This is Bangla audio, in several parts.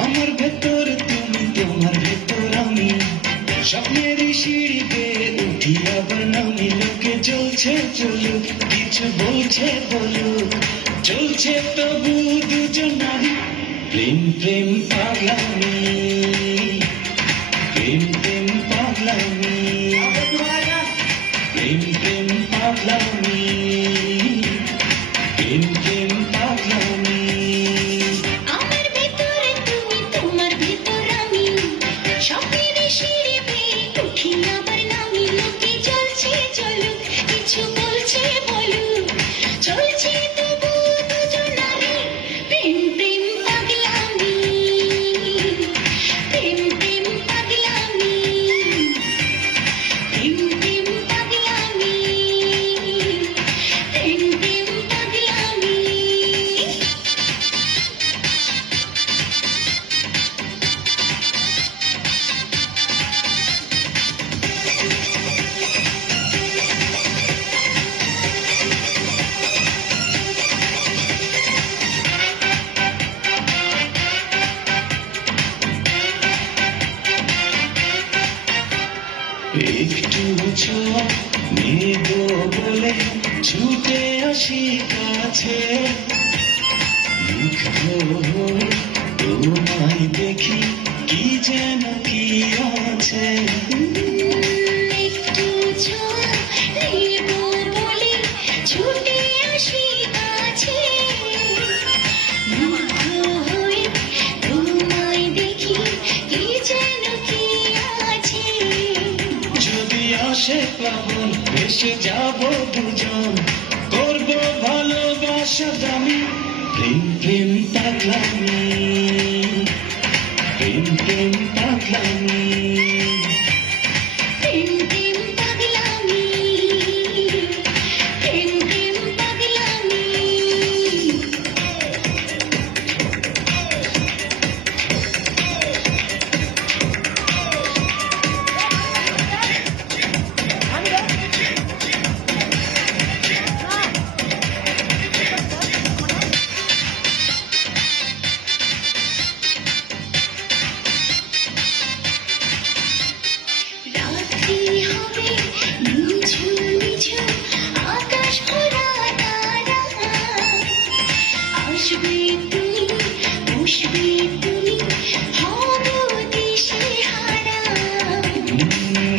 আমার ভেতর তুমি, তোমার ভেতর আমি, স্বপ্নের সিঁড়িতে উঠি আবার নামি। লোকে চলছে চলুক, কিছু বলছে বলুক, চলছে তবু দুজন নারী। প্রেম প্রেম পাগলামি, প্রেম প্রেম পাগলামি, প্রেম প্রেম পাগলামি, প্রেম প্রেম পাগলামি। আমার ভেতরে তুমি, তোমার ভেতর আমি, স্বপ্নের সিঁড়ি বেয়ে উঠি আবার নামি। লোকে চলছে চলুক, কিছু বলছে বলুক, চলছে তবু দুজন নারী। প্রেম প্রেম পাগলামি, প্রেম প্রেম পাগলামি, প্রেম প্রেম পাগলামি, প্রেম প্রেম পাগলামি। একটু ছোঁয়া নেব বলে ছুটে আসি কাছে, মুগ্ধ হয়ে তোমায় দেখি, কি যেন কি আছে। একটু ছোঁয়া নেব বলে ছুটে আসি কাছে, মুগ্ধ হয়ে তোমায় দেখি, কি যেন কি আছে। যদি আসে প্লাবন ভেসে যাব দুজন, করব ভালোবাসা দামি। প্রেম প্রেম পাগলামি, প্রেম প্রেম পাগলামি, প্রেম প্রেম পাগলামি, প্রেম প্রেম পাগলামি। রাত্রি হবে নিঝুম নিঝুম, আকাশ ভরা তারা। আসবে তুমি, বসবে তুমি, হব দিশেহারা।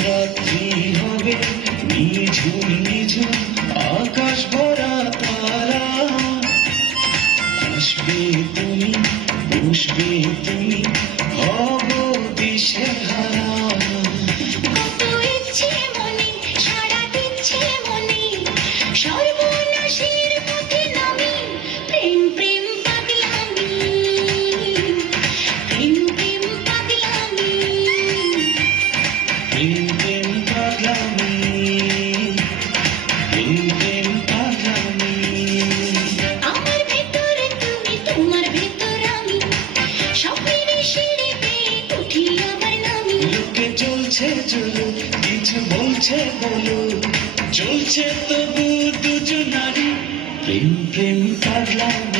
রাত্রি হবে নিঝুম নিঝুম, আকাশ ভরা তারা। আসবে তুমি, বসবে তুমি, হব দিশেহারা। কত ইচ্ছে মনে, সাড়া দিচ্ছে মনে, সর্বনাশের পথে নামি। প্রেম প্রেম পাগলামি, প্রেম প্রেম পাগলামি, প্রেম প্রেম পাগলামি, প্রেম প্রেম পাগলামি। আমার ভেতরে তুমি, তোমার ভেতর আমি, স্বপ্নের সিঁড়ি বেয়ে উঠি আবার নামি। লোকে চলছে চলুক, কিছু বলছে বলুক, চলছে তবু দুজন নারী। প্রেম প্রেম পাগলামি।